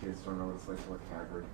Kids don't know what it's like to look haggard.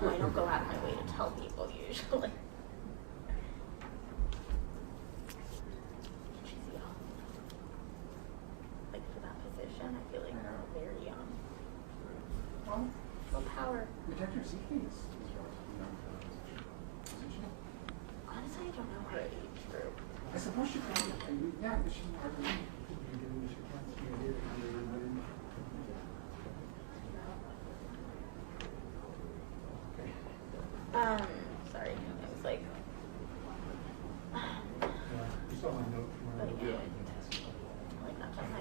I don't go out of my way to tell people usually. She's young. Like for that position, I feel like they're very young. Well, full power. Detective CK is relatively young for that position. Honestly, I don't know her age group. I suppose she probably, yeah, but she's hardly. Sorry, I was like, You saw my note from but earlier. yeah, like not just my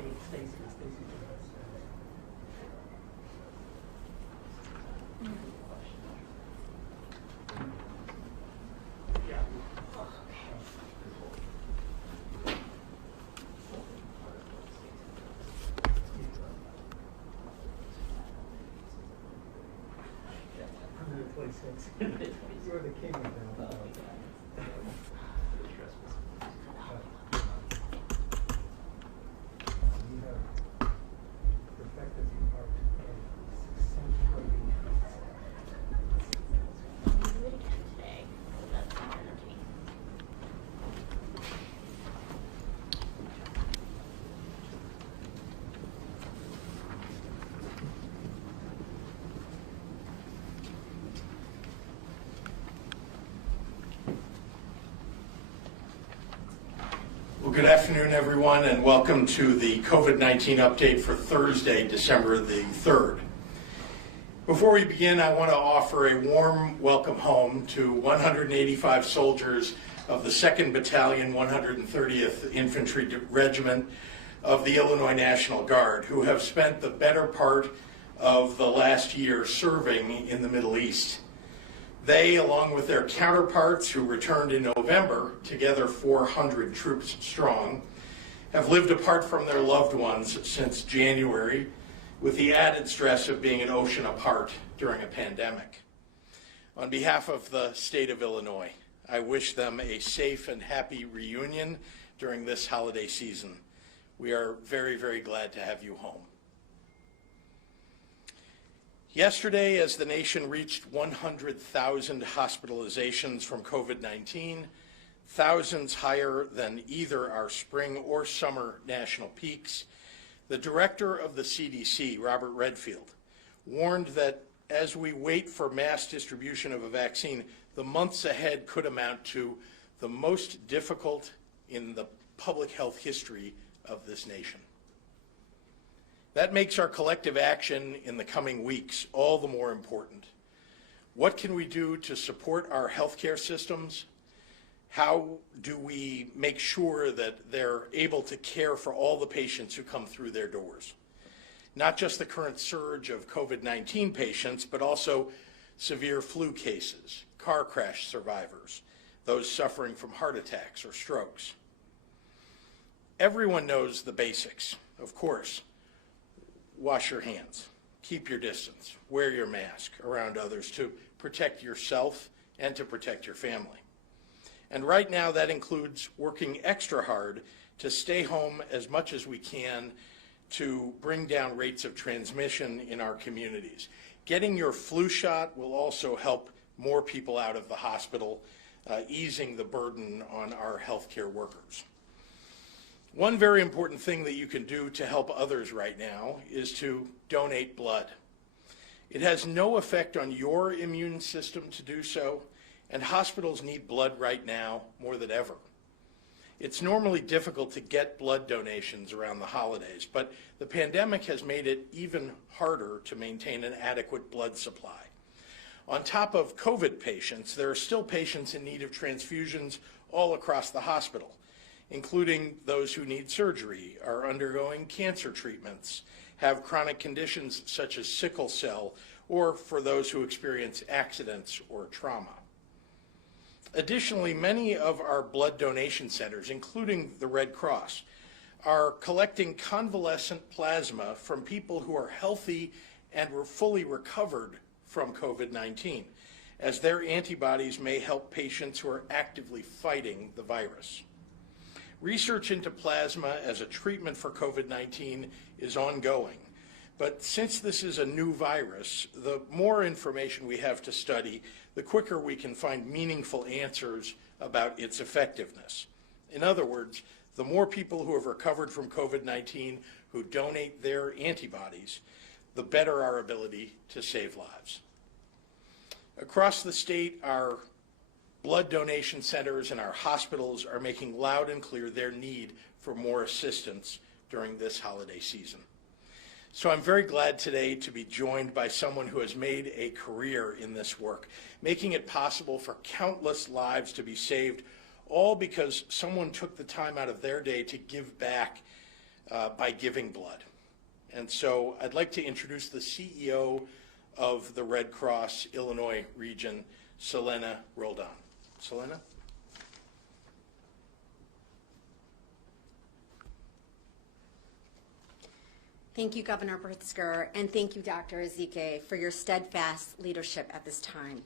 You were the king of that. You have perfected the art of succinct I'm gonna do it again today. That's my energy. Well, good afternoon, everyone, and welcome to the COVID-19 update for Thursday, December the 3rd. Before we begin, I want to offer a warm welcome home to 185 soldiers of the 2nd Battalion, 130th Infantry Regiment of the Illinois National Guard, who have spent the better part of the last year serving in the Middle East. They, along with their counterparts who returned in November, together 400 troops strong, have lived apart from their loved ones since January, with the added stress of being an ocean apart during a pandemic. On behalf of the state of Illinois, I wish them a safe and happy reunion during this holiday season. We are very, very glad to have you home. Yesterday, as the nation reached 100,000 hospitalizations from COVID-19, thousands higher than either our spring or summer national peaks, the director of the CDC, Robert Redfield, warned that as we wait for mass distribution of a vaccine, the months ahead could amount to the most difficult in the public health history of this nation. That makes our collective action in the coming weeks all the more important. What can we do to support our healthcare systems? How do we make sure that they're able to care for all the patients who come through their doors? Not just the current surge of COVID-19 patients, but also severe flu cases, car crash survivors, those suffering from heart attacks or strokes. Everyone knows the basics, of course. Wash your hands, keep your distance, wear your mask around others to protect yourself and to protect your family. And right now that includes working extra hard to stay home as much as we can to bring down rates of transmission in our communities. Getting your flu shot will also help more people out of the hospital, easing the burden on our healthcare workers. One very important thing that you can do to help others right now is to donate blood. It has no effect on your immune system to do so, and hospitals need blood right now more than ever. It's normally difficult to get blood donations around the holidays, but the pandemic has made it even harder to maintain an adequate blood supply. On top of COVID patients, there are still patients in need of transfusions all across the hospital, including those who need surgery, are undergoing cancer treatments, have chronic conditions such as sickle cell, or for those who experience accidents or trauma. Additionally, many of our blood donation centers, including the Red Cross, are collecting convalescent plasma from people who are healthy and were fully recovered from COVID-19, as their antibodies may help patients who are actively fighting the virus. Research into plasma as a treatment for COVID-19 is ongoing, but since this is a new virus, the more information we have to study, the quicker we can find meaningful answers about its effectiveness. In other words, the more people who have recovered from COVID-19 who donate their antibodies, the better our ability to save lives. Across the state, our blood donation centers and our hospitals are making loud and clear their need for more assistance during this holiday season. So I'm very glad today to be joined by someone who has made a career in this work, making it possible for countless lives to be saved, all because someone took the time out of their day to give back by giving blood. And so I'd like to introduce the CEO of the Red Cross Illinois region, Selena Roldan. Selena? Thank you, Governor Pritzker, and thank you, Dr. Ezike, for your steadfast leadership at this time.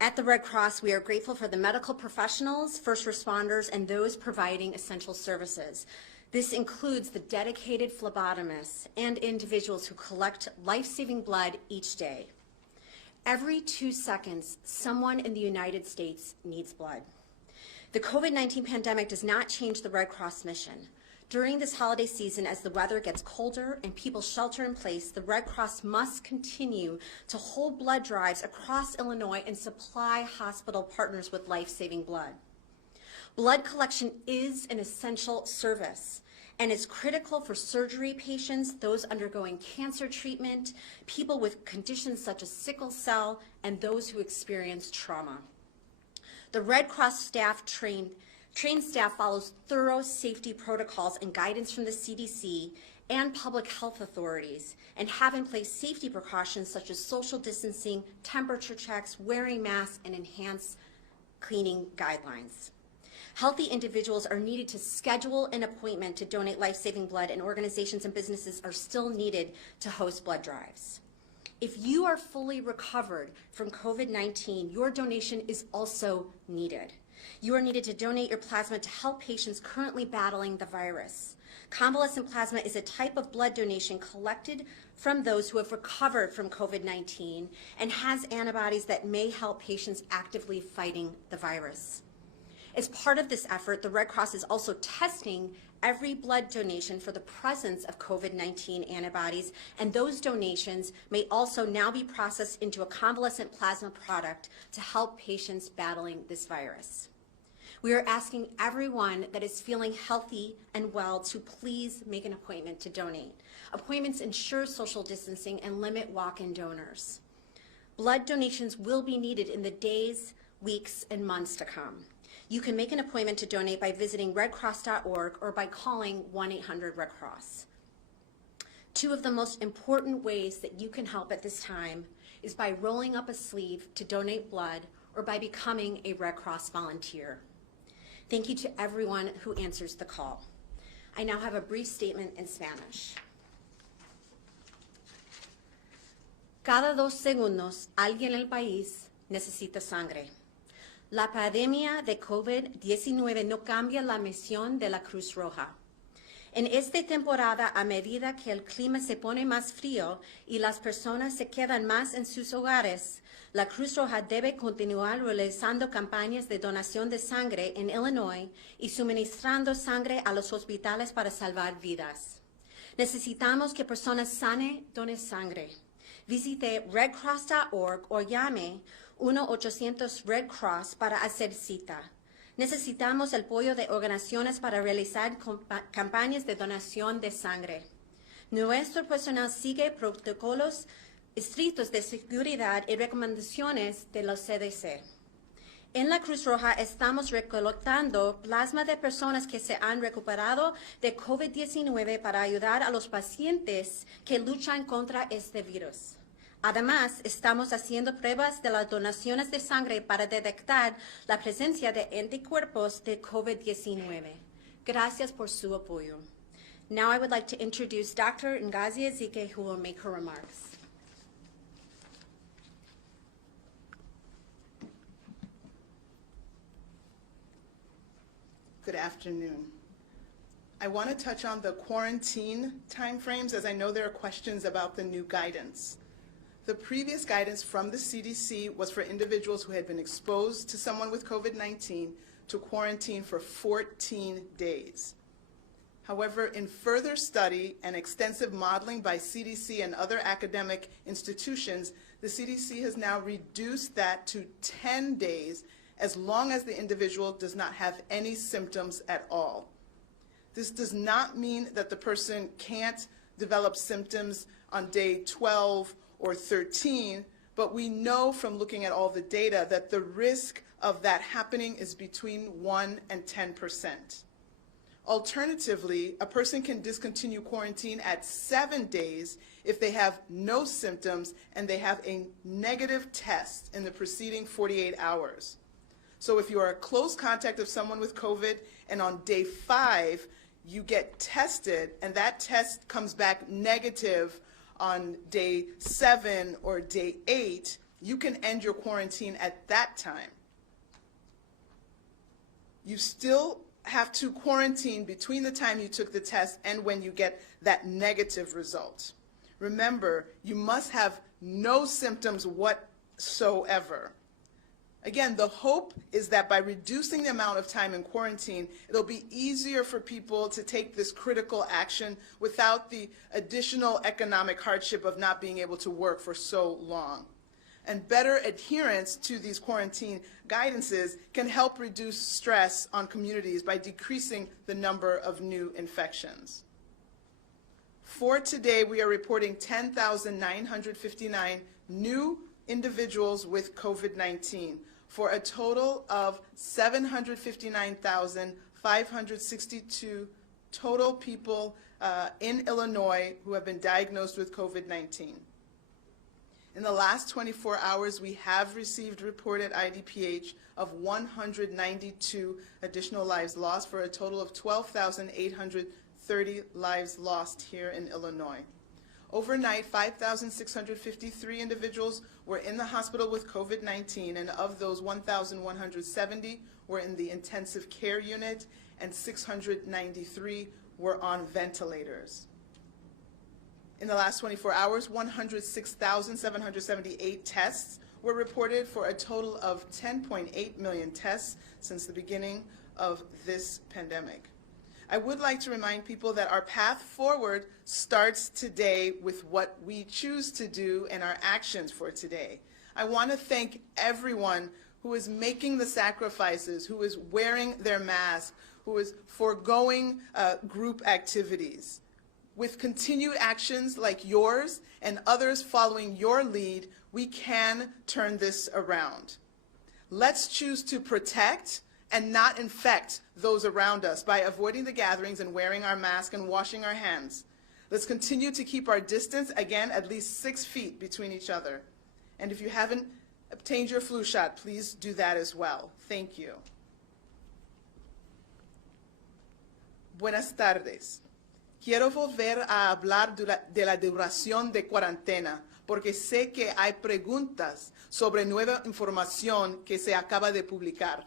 At the Red Cross, we are grateful for the medical professionals, first responders, and those providing essential services. This includes the dedicated phlebotomists and individuals who collect life-saving blood each day. Every 2 seconds, someone in the United States needs blood. The COVID-19 pandemic does not change the Red Cross mission. During this holiday season, as the weather gets colder and people shelter in place, the Red Cross must continue to hold blood drives across Illinois and supply hospital partners with life-saving blood. Blood collection is an essential service and is critical for surgery patients, those undergoing cancer treatment, people with conditions such as sickle cell, and those who experience trauma. The Red Cross staff trained staff follows thorough safety protocols and guidance from the CDC and public health authorities and have in place safety precautions such as social distancing, temperature checks, wearing masks, and enhanced cleaning guidelines. Healthy individuals are needed to schedule an appointment to donate life-saving blood, and organizations and businesses are still needed to host blood drives. If you are fully recovered from COVID-19, your donation is also needed. You are needed to donate your plasma to help patients currently battling the virus. Convalescent plasma is a type of blood donation collected from those who have recovered from COVID-19 and has antibodies that may help patients actively fighting the virus. As part of this effort, the Red Cross is also testing every blood donation for the presence of COVID-19 antibodies, and those donations may also now be processed into a convalescent plasma product to help patients battling this virus. We are asking everyone that is feeling healthy and well to please make an appointment to donate. Appointments ensure social distancing and limit walk-in donors. Blood donations will be needed in the days, weeks, and months to come. You can make an appointment to donate by visiting redcross.org or by calling 1-800-RED-CROSS. Two of the most important ways that you can help at this time is by rolling up a sleeve to donate blood or by becoming a Red Cross volunteer. Thank you to everyone who answers the call. I now have a brief statement in Spanish. Cada 2 segundos, alguien en el país necesita sangre. La pandemia de COVID-19 no cambia la misión de la Cruz Roja. En esta temporada, a medida que el clima se pone más frío y las personas se quedan más en sus hogares, la Cruz Roja debe continuar realizando campañas de donación de sangre en Illinois y suministrando sangre a los hospitales para salvar vidas. Necesitamos que personas sanas donen sangre. Visite redcross.org o llame 1-800-RED CROSS para hacer cita. Necesitamos el apoyo de organizaciones para realizar campañas de donación de sangre. Nuestro personal sigue protocolos estrictos de seguridad y recomendaciones de los CDC. En la Cruz Roja estamos recolectando plasma de personas que se han recuperado de COVID-19 para ayudar a los pacientes que luchan contra este virus. Además, estamos haciendo pruebas de las donaciones de sangre para detectar la presencia de anticuerpos de COVID-19. Gracias por su apoyo. Now I would like to introduce Dr. Ngozi Ezike, who will make her remarks. Good afternoon. I want to touch on the quarantine timeframes, as I know there are questions about the new guidance. The previous guidance from the CDC was for individuals who had been exposed to someone with COVID-19 to quarantine for 14 days. However, in further study and extensive modeling by CDC and other academic institutions, the CDC has now reduced that to 10 days as long as the individual does not have any symptoms at all. This does not mean that the person can't develop symptoms on day 12 or 13, but we know from looking at all the data that the risk of that happening is between 1 and 10%. Alternatively, a person can discontinue quarantine at 7 days if they have no symptoms and they have a negative test in the preceding 48 hours. So if you are a close contact of someone with COVID and on day 5 you get tested and that test comes back negative on day 7 or day 8, you can end your quarantine at that time. You still have to quarantine between the time you took the test and when you get that negative result. Remember, you must have no symptoms whatsoever. Again, the hope is that by reducing the amount of time in quarantine, it'll be easier for people to take this critical action without the additional economic hardship of not being able to work for so long. And better adherence to these quarantine guidances can help reduce stress on communities by decreasing the number of new infections. For today, we are reporting 10,959 new individuals with COVID-19 for a total of 759,562 total people in Illinois who have been diagnosed with COVID-19. In the last 24 hours, we have received reported IDPH of 192 additional lives lost for a total of 12,830 lives lost here in Illinois. Overnight, 5,653 individuals were in the hospital with COVID-19, and of those, 1,170 were in the intensive care unit, and 693 were on ventilators. In the last 24 hours, 106,778 tests were reported for a total of 10.8 million tests since the beginning of this pandemic. I would like to remind people that our path forward starts today with what we choose to do and our actions for today. I want to thank everyone who is making the sacrifices, who is wearing their mask, who is foregoing group activities. With continued actions like yours and others following your lead, we can turn this around. Let's choose to protect and not infect those around us by avoiding the gatherings and wearing our mask and washing our hands. Let's continue to keep our distance, again, at least 6 feet between each other. And if you haven't obtained your flu shot, please do that as well. Thank you. Buenas tardes. Quiero volver a hablar de la duración de cuarentena, porque sé que hay preguntas sobre nueva información que se acaba de publicar.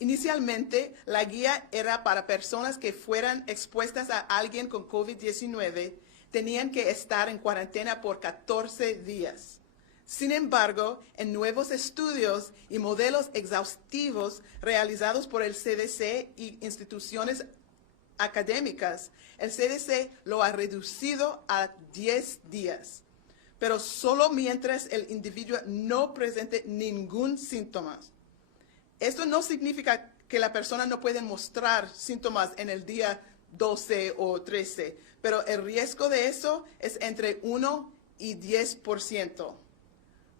Inicialmente, la guía era para personas que fueran expuestas a alguien con COVID-19, tenían que estar en cuarentena por 14 días. Sin embargo, en nuevos estudios y modelos exhaustivos realizados por el CDC y instituciones académicas, el CDC lo ha reducido a 10 días, pero solo mientras el individuo no presente ningún síntoma. Esto no significa que la persona no puede mostrar síntomas en el día 12 o 13, pero el riesgo de eso es entre 1 y 10%.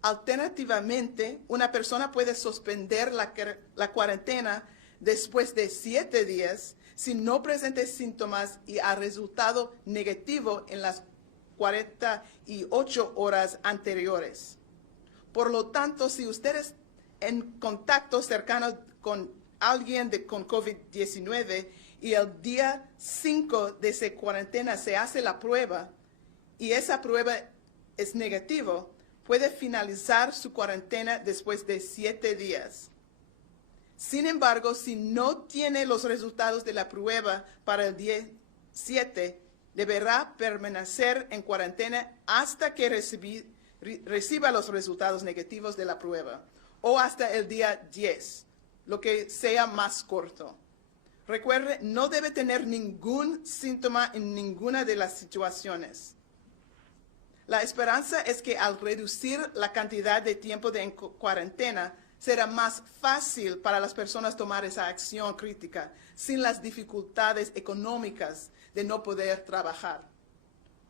Alternativamente, una persona puede suspender la cuarentena después de 7 días si no presenta síntomas y ha resultado negativo en las 48 horas anteriores. Por lo tanto, si ustedes en contacto cercano con alguien con COVID-19 y el día 5 de esa cuarentena se hace la prueba y esa prueba es negativo, puede finalizar su cuarentena después de 7 días. Sin embargo, si no tiene los resultados de la prueba para el día 7, deberá permanecer en cuarentena hasta que reciba los resultados negativos de la prueba, o hasta el día 10, lo que sea más corto. Recuerde, no debe tener ningún síntoma en ninguna de las situaciones. La esperanza es que al reducir la cantidad de tiempo en cuarentena, será más fácil para las personas tomar esa acción crítica sin las dificultades económicas de no poder trabajar.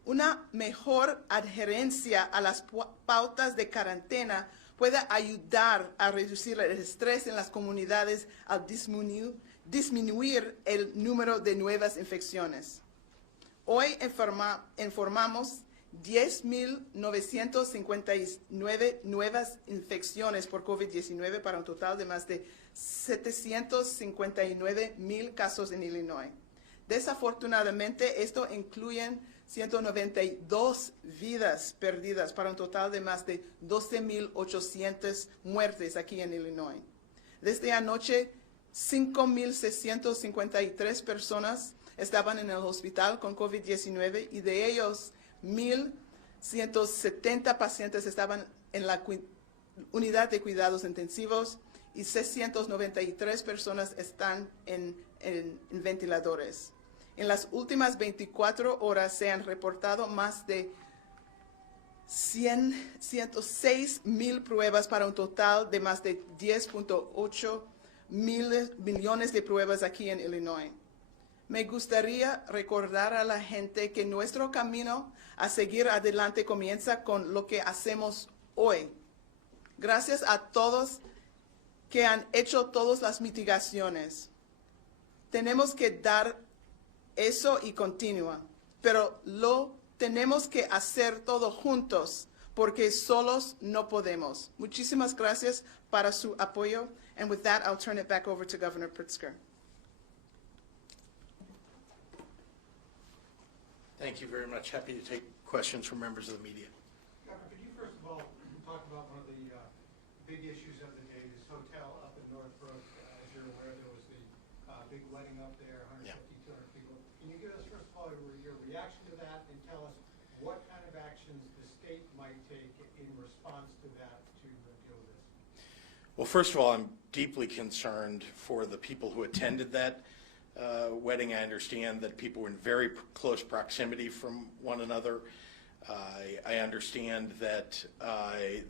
Una mejor adherencia a las pautas de cuarentena puede ayudar a reducir el estrés en las comunidades al disminuir el número de nuevas infecciones. Hoy informamos 10.959 nuevas infecciones por COVID-19 para un total de más de 759,000 casos en Illinois. Desafortunadamente, esto incluye 192 vidas perdidas para un total de más de 12.800 muertes aquí en Illinois. Desde anoche, 5.653 personas estaban en el hospital con COVID-19 y de ellos 1.170 pacientes estaban en la unidad de cuidados intensivos y 693 personas están en ventiladores. En las últimas 24 horas se han reportado más de 106,000 pruebas para un total de más de 10.8 millones de pruebas aquí en Illinois. Me gustaría recordar a la gente que nuestro camino a seguir adelante comienza con lo que hacemos hoy. Gracias a todos que han hecho todas las mitigaciones. Tenemos que dar eso y continúa, pero lo tenemos que hacer todo juntos porque solos no podemos. Muchísimas gracias para su apoyo. And with that, I'll turn it back over to Governor Pritzker. Thank you very much. Happy to take questions from members of the media. Governor, could you first of all talk about one of the big issues of the day, this hotel up in Northbrook? As you're aware, there was the big wedding up there, 150, 200 people. Can you give us, first of all, your reaction to that and tell us what kind of actions the state might take in response to that to deal Well, first of all, I'm deeply concerned for the people who attended that wedding. I understand that people were in very close proximity from one another. I understand that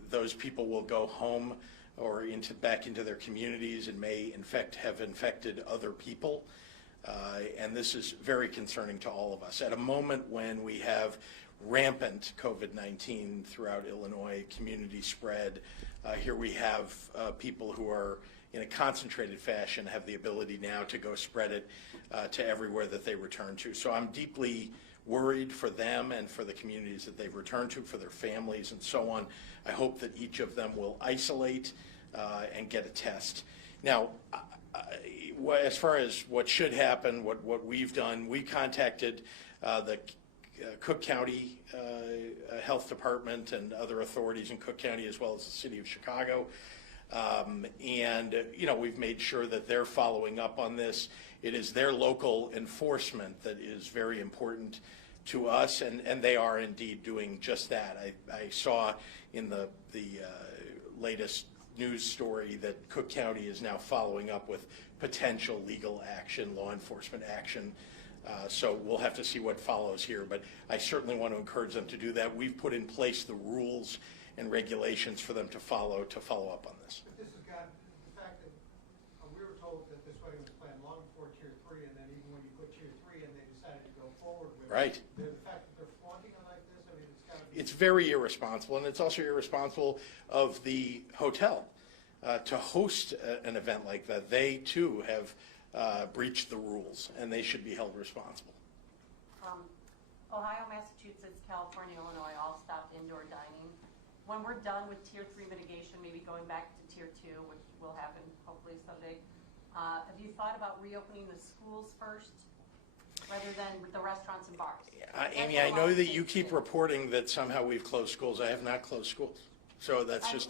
those people will go home or back into their communities and may have infected other people. And this is very concerning to all of us. At a moment when we have rampant COVID-19 throughout Illinois, community spread, here we have people who are in a concentrated fashion have the ability now to go spread it to everywhere that they return to. So I'm deeply worried for them and for the communities that they've returned to, for their families and so on. I hope that each of them will isolate and get a test. Now, as far as what should happen, what we've done, we contacted the Cook County Health Department and other authorities in Cook County, as well as the city of Chicago. And, we've made sure that they're following up on this. It is their local enforcement that is very important to us, and they are indeed doing just that. I saw in the latest news story that Cook County is now following up with potential legal action, law enforcement action. So we'll have to see what follows here, but I certainly want to encourage them to do that. We've put in place the rules and regulations for them to follow up on this. But this has got the fact that we were told that this wedding was planned long before Tier 3, and then even when you put Tier 3 and they decided to go forward with Right. it, the fact that they're flaunting it like this, I mean, it's got to be... It's very irresponsible, and it's also irresponsible of the hotel to host an event like that. They, too, have breached the rules, and they should be held responsible. Ohio, Massachusetts, California, Illinois all stopped indoor dining. When we're done with Tier 3 mitigation, maybe going back to Tier 2, which will happen hopefully someday, have you thought about reopening the schools first rather than with the restaurants and bars? Amy, I know that you keep reporting that somehow we've closed schools. I have not closed schools. So that's just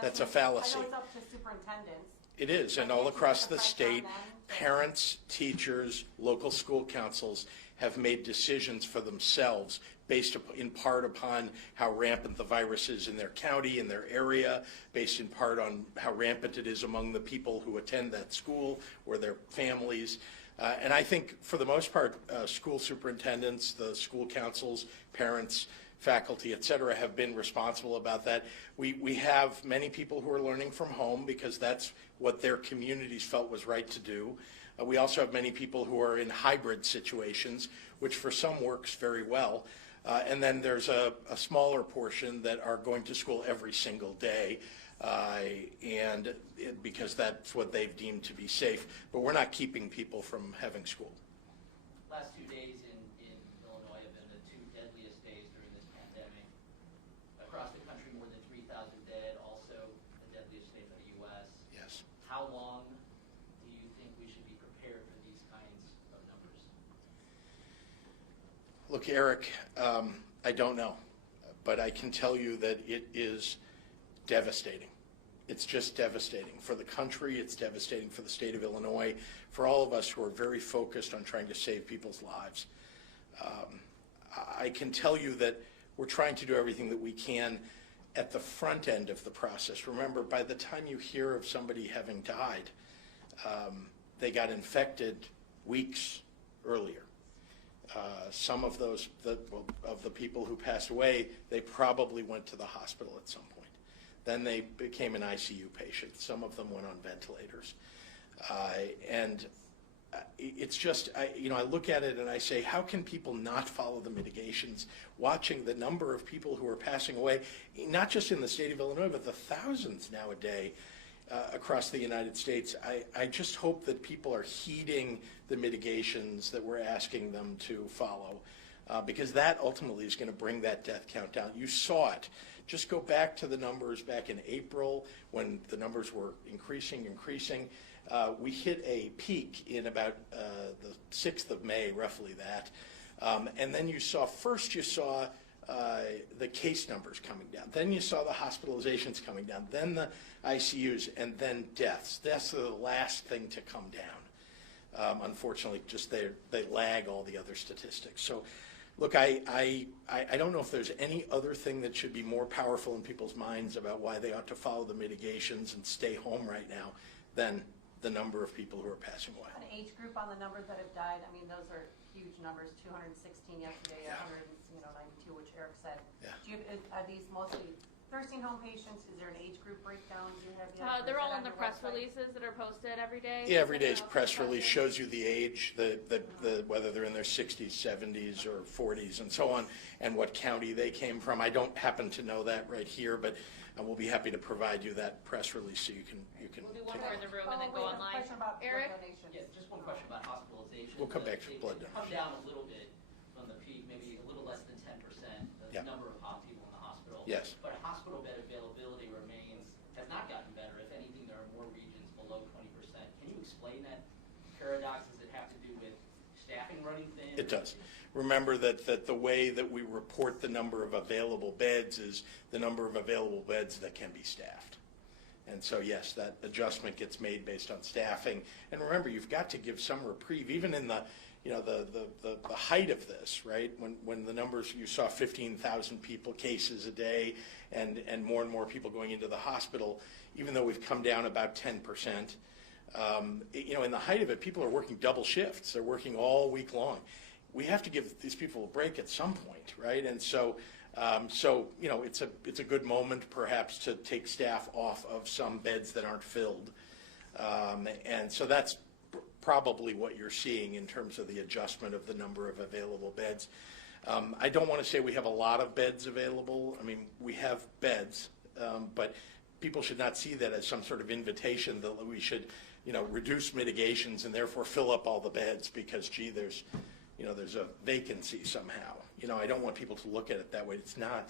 that's a fallacy. I know it's up to superintendents. It is, and all across the state, parents, teachers, local school councils have made decisions for themselves based in part upon how rampant the virus is in their county, in their area, based in part on how rampant it is among the people who attend that school or their families. And I think for the most part, school superintendents, the school councils, parents, faculty, et cetera, have been responsible about that. We have many people who are learning from home because that's what their communities felt was right to do. We also have many people who are in hybrid situations, which for some works very well. And then there's a smaller portion that are going to school every single day, because that's what they've deemed to be safe. But we're not keeping people from having school. Last 2 days in Illinois have been the 2 deadliest days during this pandemic. Across the country, more than 3,000 dead, also the deadliest state of the U.S. Yes. How long do you think we should be prepared for these kinds of numbers? Look, Eric, I don't know, but I can tell you that it is devastating. It's just devastating for the country. It's devastating for the state of Illinois, for all of us who are very focused on trying to save people's lives. I can tell you that we're trying to do everything that we can at the front end of the process. Remember, by the time you hear of somebody having died, they got infected weeks earlier. Some of those, of the people who passed away, they probably went to the hospital at some point. Then they became an ICU patient. Some of them went on ventilators. And it's just, I look at it and I say, how can people not follow the mitigations, watching the number of people who are passing away, not just in the state of Illinois, but the thousands now a day across the United States. I just hope that people are heeding the mitigations that we're asking them to follow, because that ultimately is going to bring that death count down. You saw it. Just go back to the numbers back in April when the numbers were increasing. We hit a peak in about the 6th of May, roughly that. And then you saw the case numbers coming down. Then you saw the hospitalizations coming down. Then the ICUs, and then deaths. Deaths are the last thing to come down. Unfortunately, just they lag all the other statistics. So Look, I don't know if there's any other thing that should be more powerful in people's minds about why they ought to follow the mitigations and stay home right now than the number of people who are passing away. An age group on the numbers that have died, I mean, those are huge numbers, 216 yesterday, Yeah. 192, which Eric said. Yeah. Are these mostly nursing home patients? Is there an age group breakdown? Do you have yet? Or They're is all that in the on your press website? releases that are posted every day. Yeah, every day's Send out press the release questions. shows you the age, whether they're in their 60s, 70s, or 40s, and so on, and what county they came from. I don't happen to know that right here, but we'll be happy to provide you that press release so you can. We'll do one take more it. in the room and then Oh, go wait, a online. question about blood Eric? donations. Yeah, just one question about hospitalization. We'll come back to They've blood come down a little bit from the peak, maybe a little less than 10%, the Yeah. number of people in the hospital. Yes. But hospital bed availability has not gotten better. If anything, there are more regions below 20%. Can you explain that paradox? Does it have to do with staffing running thin? It does. Remember that the way that we report the number of available beds is the number of available beds that can be staffed. And so, yes, that adjustment gets made based on staffing. And remember, you've got to give some reprieve, even in the height of this, right? When the numbers, you saw 15,000 cases a day and more people going into the hospital, even though we've come down about 10%, in the height of it, people are working double shifts. They're working all week long. We have to give these people a break at some point, right? And so it's a good moment perhaps to take staff off of some beds that aren't filled. And so that's probably what you're seeing in terms of the adjustment of the number of available beds. I don't want to say we have a lot of beds available. I mean, we have beds, but people should not see that as some sort of invitation that we should, reduce mitigations and therefore fill up all the beds because, gee, there's a vacancy somehow. I don't want people to look at it that way. It's not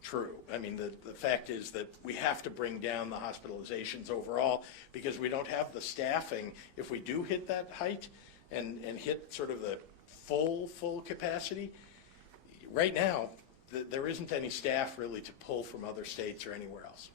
true. I mean, the fact is that we have to bring down the hospitalizations overall because we don't have the staffing. If we do hit that height and hit sort of the full capacity, right now there isn't any staff really to pull from other states or anywhere else.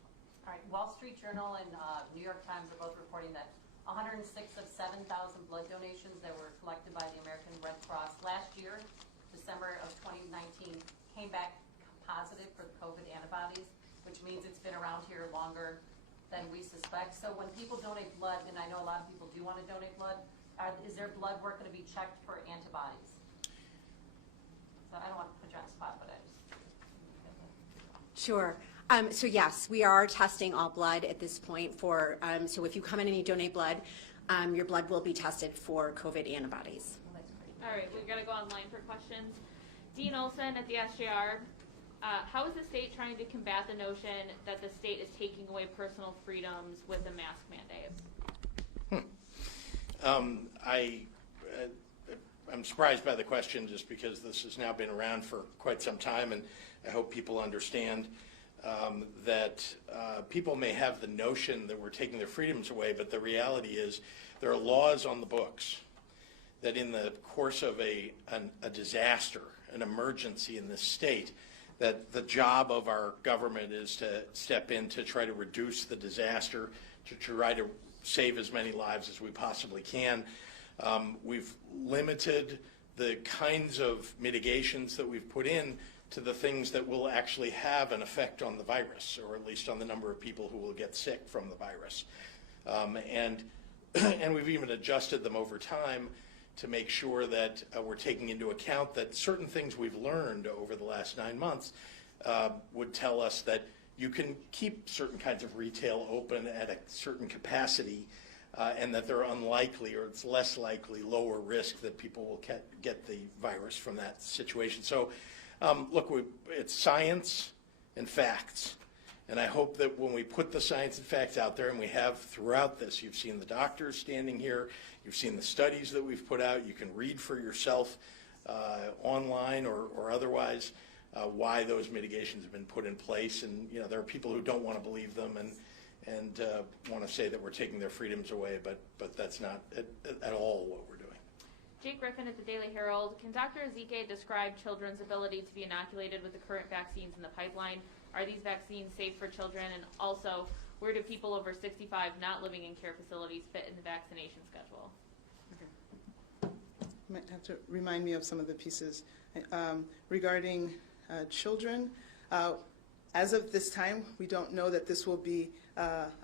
All right, Wall Street Journal and New York Times are both reporting that 106 of 7,000 blood donations that were collected by the American Red Cross last year, December of 2019, came back positive for the COVID antibodies, which means it's been around here longer than we suspect. So when people donate blood, and I know a lot of people do want to donate blood, is their blood work going to be checked for antibodies? So I don't want to put you on the spot, but I just... Sure. So yes, we are testing all blood at this point for, so if you come in and you donate blood, your blood will be tested for COVID antibodies. Well, that's great. All right, we've got to go online for questions. Dean Olson at the SJR, how is the state trying to combat the notion that the state is taking away personal freedoms with the mask mandate? I'm surprised by the question just because this has now been around for quite some time, and I hope people understand that people may have the notion that we're taking their freedoms away, but the reality is there are laws on the books that in the course of a disaster, an emergency in this state, that the job of our government is to step in to try to reduce the disaster, to try to save as many lives as we possibly can. We've limited the kinds of mitigations that we've put in to the things that will actually have an effect on the virus, or at least on the number of people who will get sick from the virus. And we've even adjusted them over time to make sure that we're taking into account that certain things we've learned over the last 9 months would tell us that you can keep certain kinds of retail open at a certain capacity and that they're unlikely, or it's less likely, lower risk that people will get the virus from that situation. So look, it's science and facts. And I hope that when we put the science and facts out there, and we have throughout this, you've seen the doctors standing here, you've seen the studies that we've put out, you can read for yourself online or otherwise why those mitigations have been put in place. And there are people who don't want to believe them and want to say that we're taking their freedoms away, but that's not at all what we're doing. Jake Griffin at the Daily Herald. Can Dr. Ezike describe children's ability to be inoculated with the current vaccines in the pipeline? Are these vaccines safe for children? And also, where do people over 65 not living in care facilities fit in the vaccination schedule? might have to remind me of some of the pieces. Regarding children, as of this time, we don't know that this will be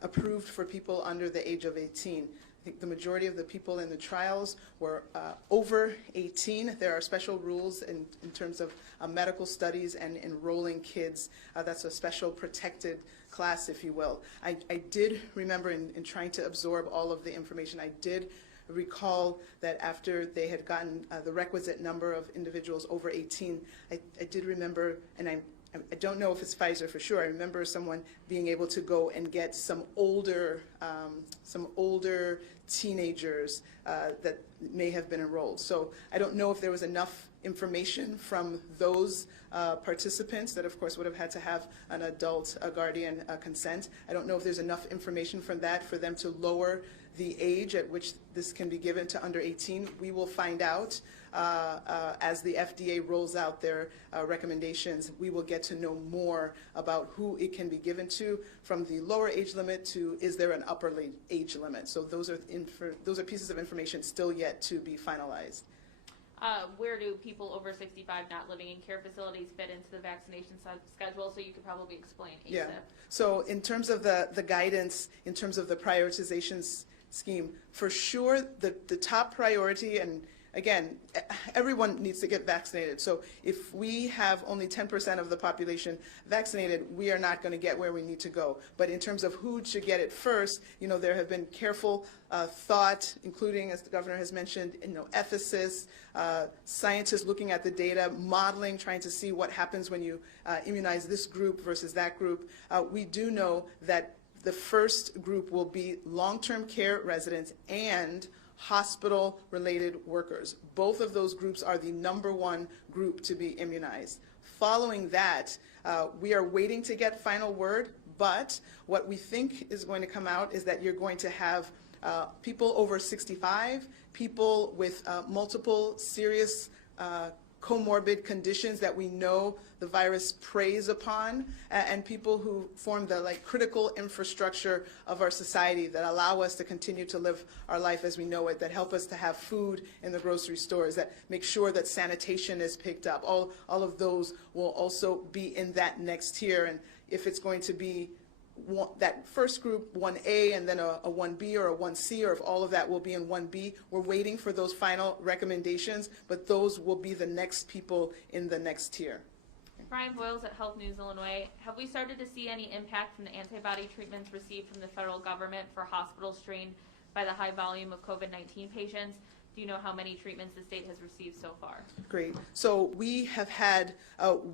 approved for people under the age of 18. I think the majority of the people in the trials were over 18. There are special rules in terms of medical studies and enrolling kids. That's a special protected class, if you will. I did remember in trying to absorb all of the information, I did recall that after they had gotten the requisite number of individuals over 18, I did remember, and I don't know if it's Pfizer for sure. I remember someone being able to go and get some older teenagers that may have been enrolled. So I don't know if there was enough information from those participants that, of course, would have had to have an adult, a guardian consent. I don't know if there's enough information from that for them to lower the age at which this can be given to under 18. We will find out as the FDA rolls out their recommendations. We will get to know more about who it can be given to, from the lower age limit to is there an upper age limit. So those are pieces of information still yet to be finalized. Where do people over 65 not living in care facilities fit into the vaccination schedule? So you could probably explain ASIP. Yeah. So in terms of the guidance, in terms of the prioritization scheme, for sure the top priority, and again, everyone needs to get vaccinated. So if we have only 10% of the population vaccinated, we are not going to get where we need to go. But in terms of who should get it first, there have been careful thought, including, as the governor has mentioned, ethicists, scientists looking at the data, modeling, trying to see what happens when you immunize this group versus that group. We do know that the first group will be long-term care residents and hospital-related workers. Both of those groups are the #1 group to be immunized. Following that, we are waiting to get final word, but what we think is going to come out is that you're going to have people over 65, people with multiple serious comorbid conditions that we know the virus preys upon, and people who form the critical infrastructure of our society that allow us to continue to live our life as we know it, that help us to have food in the grocery stores, that make sure that sanitation is picked up. All of those will also be in that next tier, and if it's going to be that first group, 1A, and then a 1B or a 1C, or if all of that will be in 1B. We're waiting for those final recommendations, but those will be the next people in the next tier. Brian Boyles at Health News Illinois. Have we started to see any impact from the antibody treatments received from the federal government for hospitals strained by the high volume of COVID-19 patients? Do you know how many treatments the state has received so far? Great. So we have had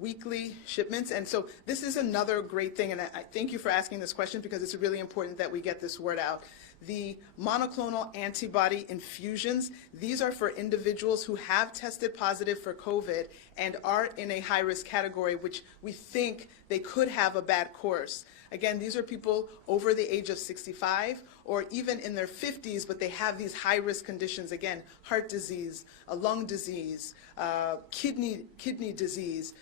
weekly shipments, and so this is another great thing, and I thank you for asking this question because it's really important that we get this word out. The monoclonal antibody infusions, these are for individuals who have tested positive for COVID and are in a high-risk category, which we think they could have a bad course. Again, these are people over the age of 65 or even in their 50s, but they have these high-risk conditions, again, heart disease, a lung disease, kidney disease,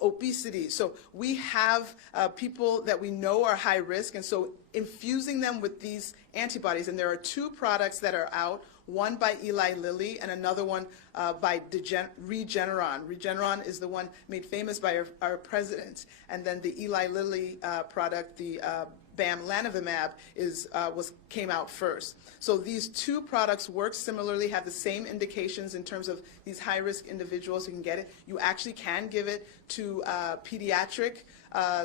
obesity. So we have people that we know are high risk, and so infusing them with these antibodies, and there are 2 products that are out, one by Eli Lilly and another one by Regeneron. Regeneron is the one made famous by our president, and then the Eli Lilly product, the bamlanivimab, came out first. So these 2 products work similarly, have the same indications in terms of these high-risk individuals who can get it. You actually can give it to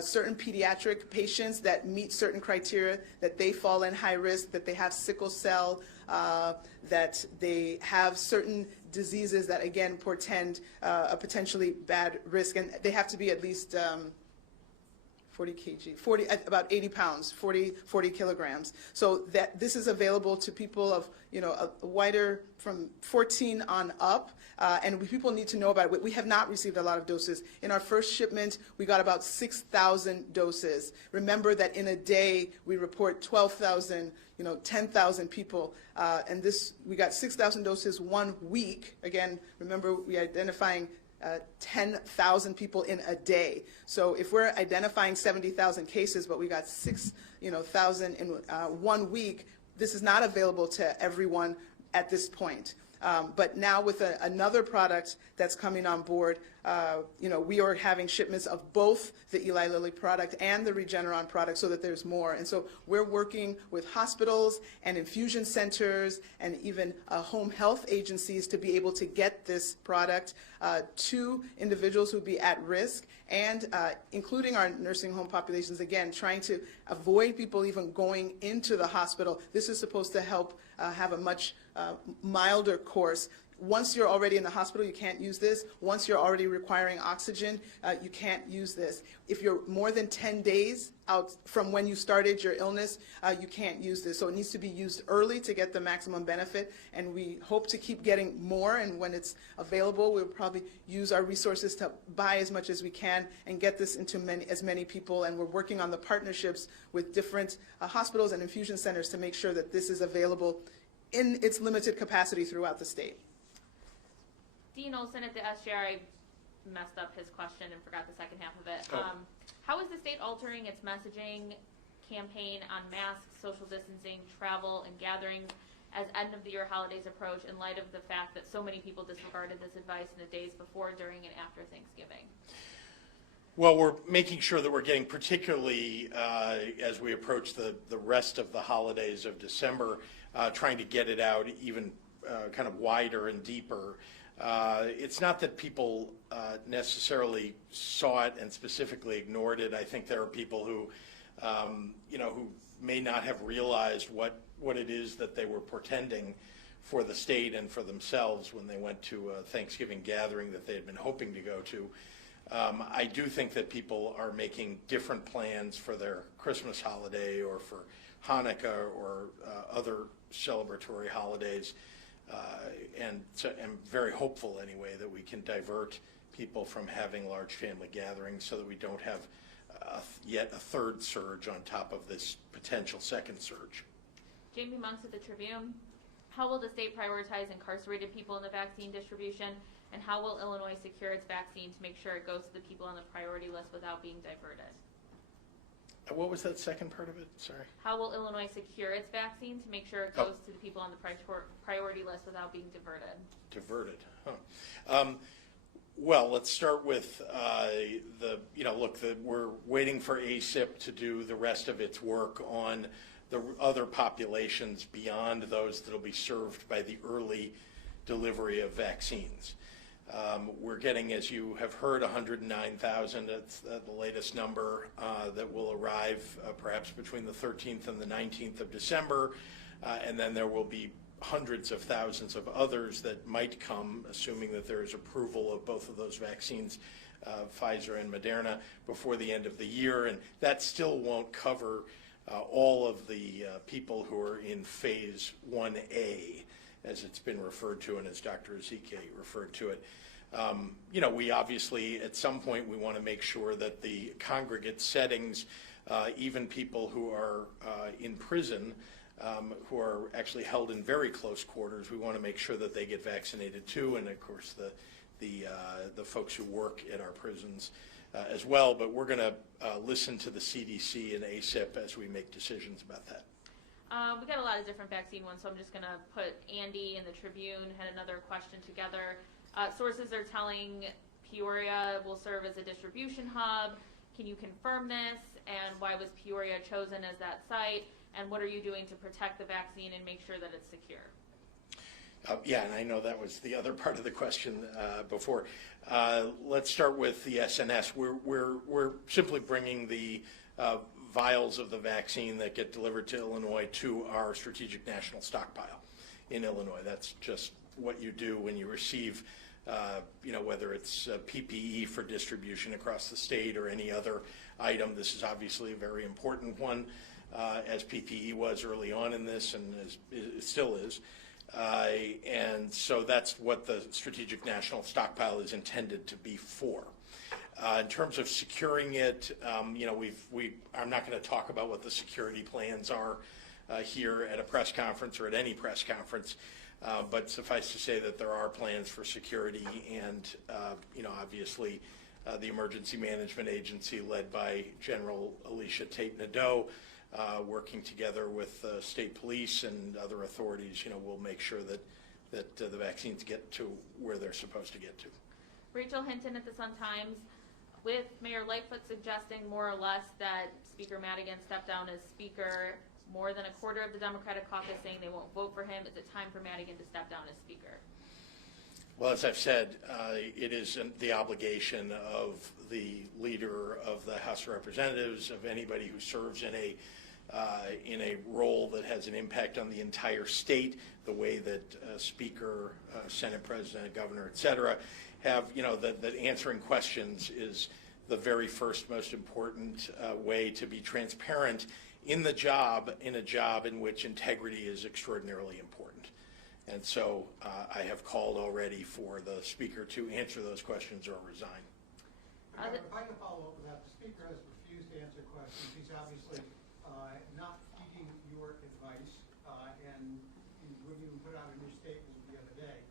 certain pediatric patients that meet certain criteria, that they fall in high risk, that they have sickle cell, that they have certain diseases that, again, portend a potentially bad risk, and they have to be at least 40 kg, about 80 pounds, 40 kilograms. So that this is available to people of, a wider, from 14 on up, and people need to know about it. We have not received a lot of doses. In our first shipment, we got about 6,000 doses. Remember that in a day, we report 12,000, 10,000 people, and we got 6,000 doses 1 week. Again, remember, we're identifying 10,000 people in a day. So if we're identifying 70,000 cases, but we got 6,000 in 1 week, this is not available to everyone at this point. But now with another product that's coming on board, we are having shipments of both the Eli Lilly product and the Regeneron product so that there's more. And so we're working with hospitals and infusion centers and even home health agencies to be able to get this product to individuals who would be at risk, and including our nursing home populations, again, trying to avoid people even going into the hospital. This is supposed to help have a much milder course. Once you're already in the hospital, you can't use this. Once you're already requiring oxygen, you can't use this. If you're more than 10 days out from when you started your illness, you can't use this. So it needs to be used early to get the maximum benefit, and we hope to keep getting more, and when it's available, we'll probably use our resources to buy as much as we can and get this into as many people, and we're working on the partnerships with different hospitals and infusion centers to make sure that this is available in its limited capacity throughout the state. Dean Olson at the SGR, I messed up his question and forgot the second half of it. Oh. How is the state altering its messaging campaign on masks, social distancing, travel, and gatherings as end of the year holidays approach in light of the fact that so many people disregarded this advice in the days before, during, and after Thanksgiving? Well, we're making sure that we're getting, particularly as we approach the rest of the holidays of December, trying to get it out even kind of wider and deeper. It's not that people necessarily saw it and specifically ignored it. I think there are people who, who may not have realized what it is that they were portending for the state and for themselves when they went to a Thanksgiving gathering that they had been hoping to go to. I do think that people are making different plans for their Christmas holiday or for Hanukkah or other celebratory holidays. And so I'm very hopeful anyway that we can divert people from having large family gatherings so that we don't have yet a third surge on top of this potential second surge. Jamie Monks at the Tribune. How will the state prioritize incarcerated people in the vaccine distribution, and how will Illinois secure its vaccine to make sure it goes to the people on the priority list without being diverted? What was that second part of it? Sorry. How will Illinois secure its vaccine to make sure it goes to the people on the priority list without being diverted? Diverted, huh? Well, let's start with we're waiting for ACIP to do the rest of its work on the other populations beyond those that will be served by the early delivery of vaccines. We're getting, as you have heard, 109,000. That's the latest number that will arrive perhaps between the 13th and the 19th of December. And then there will be hundreds of thousands of others that might come, assuming that there is approval of both of those vaccines, Pfizer and Moderna, before the end of the year. And that still won't cover all of the people who are in phase 1A, as it's been referred to and as Dr. Ezike referred to it. We obviously, at some point, we want to make sure that the congregate settings, even people who are in prison, who are actually held in very close quarters, we want to make sure that they get vaccinated too, and of course the folks who work in our prisons as well. But we're going to listen to the CDC and ACIP as we make decisions about that. We got a lot of different vaccine ones, so I'm just going to put Andy and the Tribune had another question together. Sources are telling Peoria will serve as a distribution hub. Can you confirm this? And why was Peoria chosen as that site? And what are you doing to protect the vaccine and make sure that it's secure? Yeah, and I know that was the other part of the question before. Let's start with the SNS. We're simply bringing the vials of the vaccine that get delivered to Illinois to our strategic national stockpile in Illinois. That's just what you do when you receive, whether it's PPE for distribution across the state or any other item. This is obviously a very important one, as PPE was early on in this and it still is. And so that's what the strategic national stockpile is intended to be for. In terms of securing it, I'm not going to talk about what the security plans are here at a press conference or at any press conference, but suffice to say that there are plans for security, and obviously the Emergency Management Agency, led by General Alicia Tate Nadeau, working together with state police and other authorities, will make sure that that the vaccines get to where they're supposed to get to. Rachel Hinton at the Sun-Times, with Mayor Lightfoot suggesting more or less that Speaker Madigan step down as Speaker, more than a quarter of the Democratic caucus saying they won't vote for him. Is it time for Madigan to step down as Speaker? Well, as I've said, it is the obligation of the leader of the House of Representatives, of anybody who serves in a role that has an impact on the entire state, the way that Speaker, Senate President, Governor, et cetera, have, that answering questions is the very first most important way to be transparent in a job in which integrity is extraordinarily important. And so I have called already for the Speaker to answer those questions or resign. If I can follow up with that, the Speaker has refused to answer questions. He's obviously not heeding your advice, and you wouldn't even put out a new statement the other day.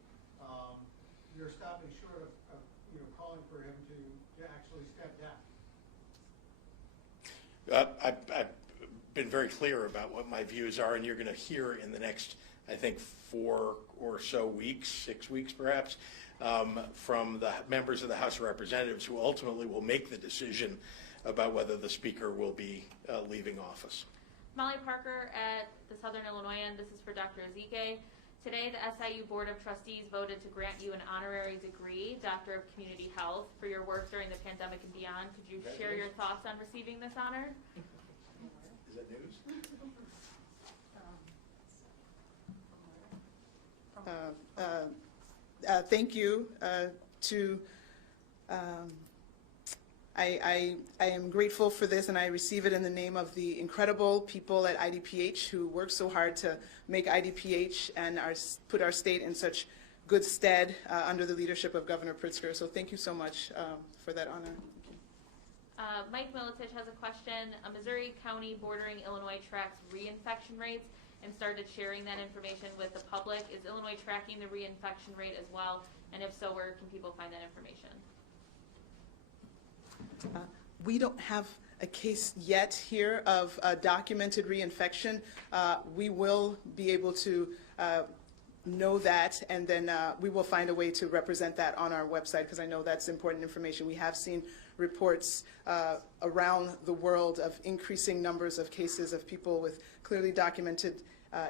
You're stopping short of calling for him to actually step down. I've been very clear about what my views are, and you're going to hear in the next, I think, 4 or so weeks, 6 weeks perhaps, from the members of the House of Representatives who ultimately will make the decision about whether the Speaker will be leaving office. Molly Parker at the Southern Illinoisan, this is for Dr. Ezike. Today, the SIU Board of Trustees voted to grant you an honorary degree, Doctor of Community Health, for your work during the pandemic and beyond. Could you share your thoughts on receiving this honor? Is that news? Thank you I am grateful for this, and I receive it in the name of the incredible people at IDPH who work so hard to make IDPH and put our state in such good stead under the leadership of Governor Pritzker. So thank you so much for that honor. Mike Militich has a question. Missouri County bordering Illinois tracks reinfection rates and started sharing that information with the public. Is Illinois tracking the reinfection rate as well? And if so, where can people find that information? We don't have a case yet here of documented reinfection. We will be able to know that, and then we will find a way to represent that on our website, because I know that's important information. We have seen reports around the world of increasing numbers of cases of people with clearly documented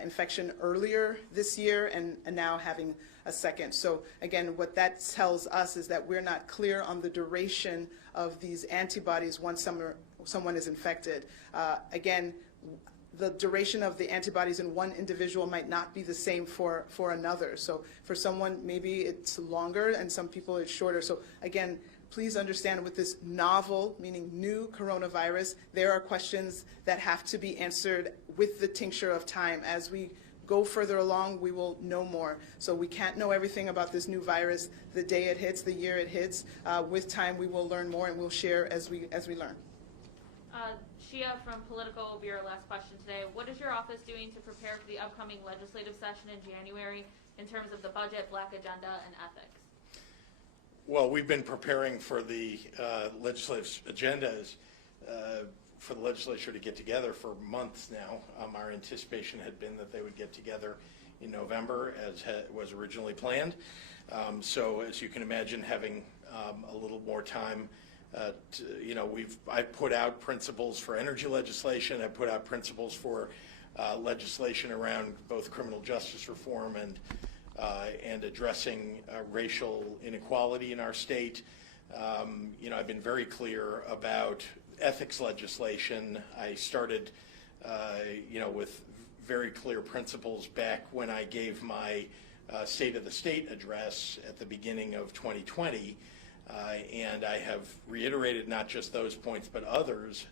infection earlier this year and now having a second. So again, what that tells us is that we're not clear on the duration of these antibodies once someone is infected. Again, the duration of the antibodies in one individual might not be the same for another. So for someone, maybe it's longer, and some people it's shorter. So again, please understand, with this novel, meaning new coronavirus, there are questions that have to be answered with the tincture of time. As we go further along, we will know more. So we can't know everything about this new virus the day it hits, the year it hits. With time, we will learn more, and we'll share as we learn. Shia from Politico will be our last question today. What is your office doing to prepare for the upcoming legislative session in January in terms of the budget, black agenda, and ethics? Well, we've been preparing for the legislative agendas for the legislature to get together for months now. Our anticipation had been that they would get together in November, as was originally planned. So as you can imagine, having a little more time, I put out principles for energy legislation. I put out principles for legislation around both criminal justice reform and addressing racial inequality in our state. I've been very clear about ethics legislation. I started, with very clear principles back when I gave my State of the State address at the beginning of 2020, and I have reiterated not just those points but others.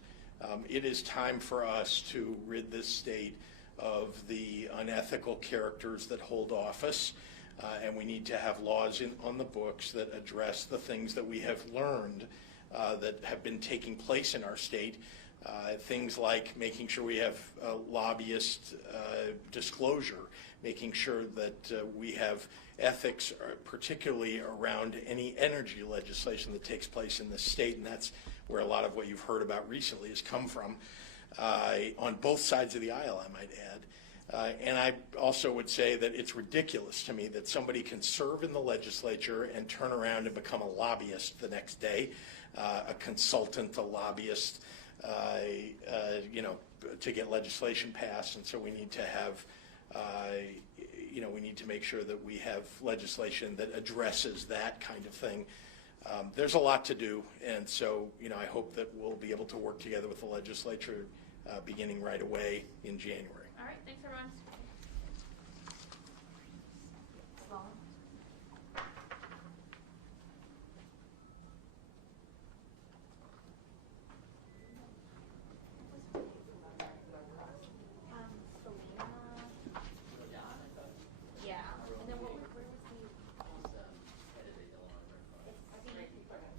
It is time for us to rid this state of the unethical characters that hold office, and we need to have laws on the books that address the things that we have learned that have been taking place in our state. Things like making sure we have lobbyist disclosure, making sure that we have ethics, particularly around any energy legislation that takes place in this state, and that's where a lot of what you've heard about recently has come from, on both sides of the aisle, I might add. And I also would say that it's ridiculous to me that somebody can serve in the legislature and turn around and become a lobbyist the next day, a consultant, a lobbyist, to get legislation passed. And so we need to have, we need to make sure that we have legislation that addresses that kind of thing. There's a lot to do, and so, I hope that we'll be able to work together with the legislature beginning right away in January. All right, thanks everyone.